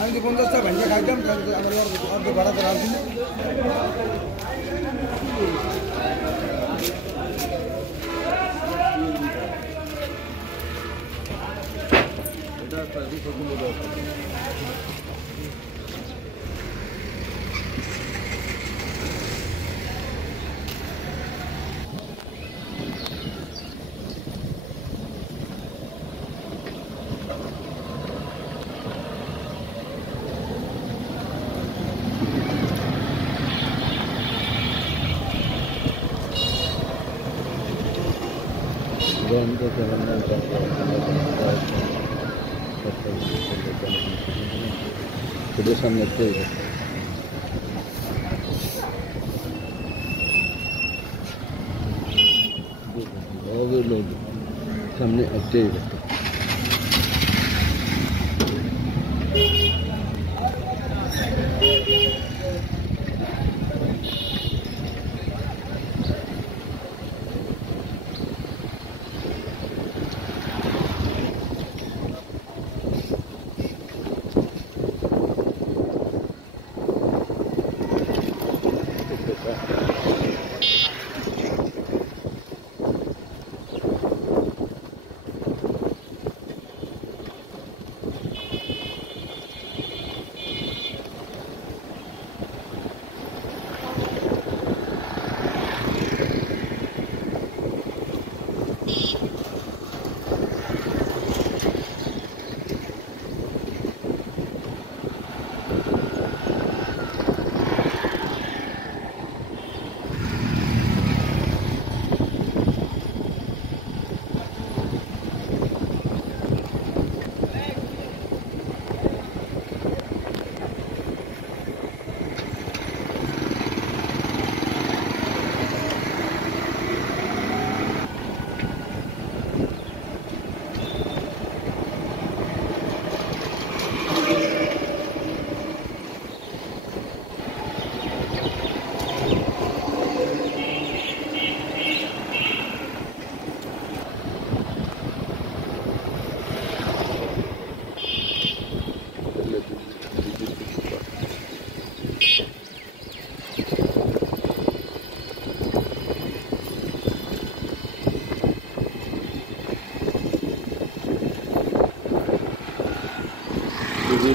আমি তো 50টা ভাইয়া খাইতাম আমার অর্ধ ভাড়া করা আছে sudah sampai itu logo sampai itu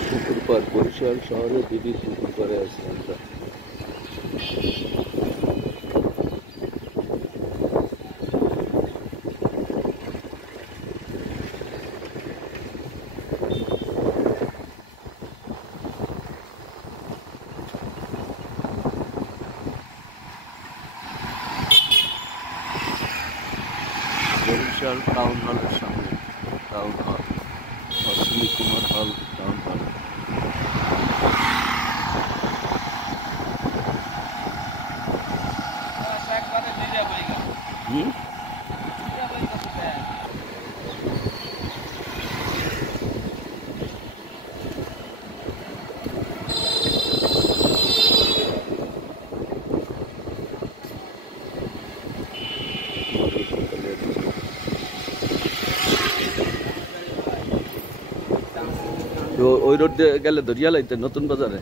পুকুর পার বরিশাল শহরে দিদির পুকুর পাড়ে আছি আমরা বরিশাল টাউন হলের সামনে টাউন হল অশ্বিনী কুমার হল টাউন হল ওই রোড দিয়ে গেলে দরিয়া লাইতে নতুন বাজারে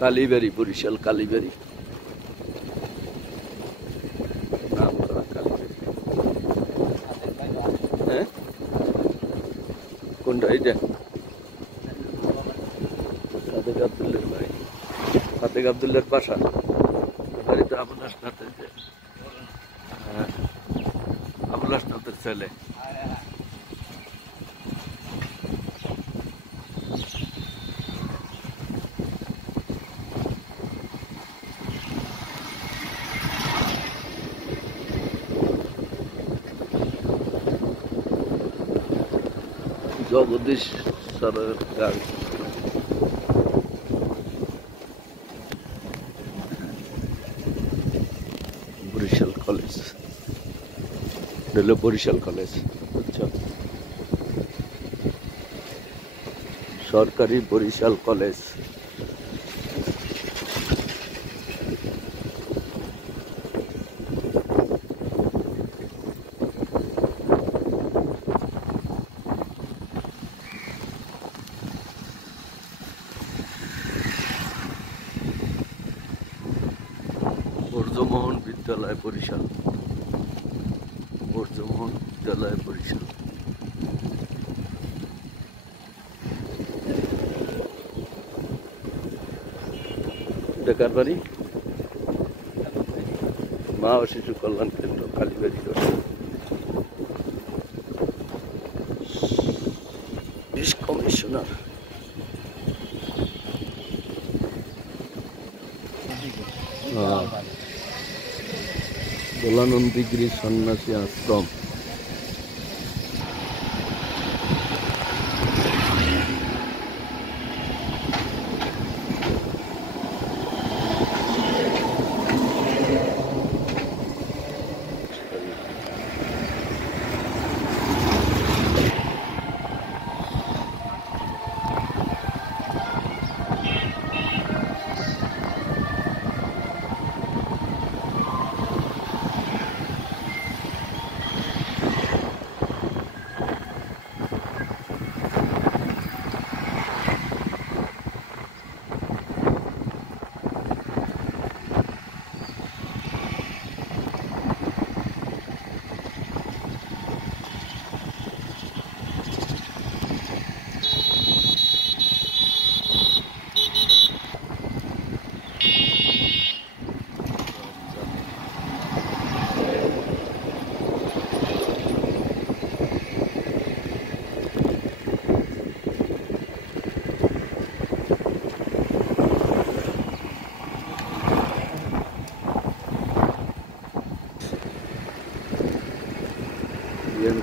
কালীবাড়ি বরিশাল কালীবাড়ি নাম করা কালীবাড়ি হ্যাঁ কোনটা এইটা সাদেক আব্দুল্লার বাড়ি সাদেক আব্দুল্লার বাসা বাড়িতে আবুল হাসনাথের আবুল হাসনাথের ছেলে জগদীশ স্যারের গাড়ি। বরিশাল কলেজ, বরিশাল কলেজ, বুঝছো? সরকারি বরিশাল কলেজ। ব্রজমোহন বিদ্যালয় বরিশাল, ব্রজমোহন বিদ্যালয় বরিশাল। কার বাড়ি? মা ও শিশু কল্যাণ কেন্দ্র, কালীবাড়ি রোড। Police commissioner. দোলানন্দগিরি সন্ন্যাসী আশ্রম।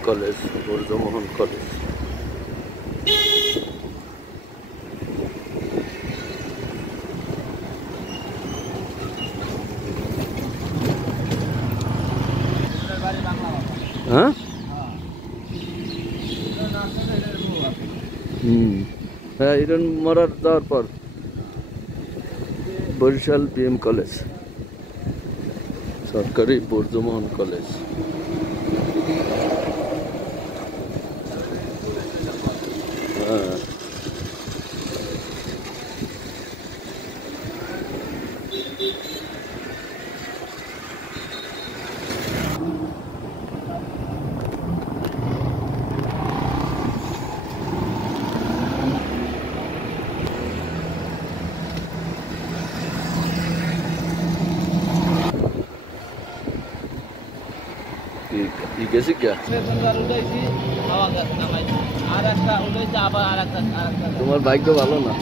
College, Brajamohan college. হ্যাঁ, হ্যাঁ, ইরান মরার যাওয়ার পর বরিশাল বিএম কলেজ, সরকারি ব্রজমোহন কলেজ। হ্যাঁ, গেছি কে? তোমার ভাগ্য ভালো না।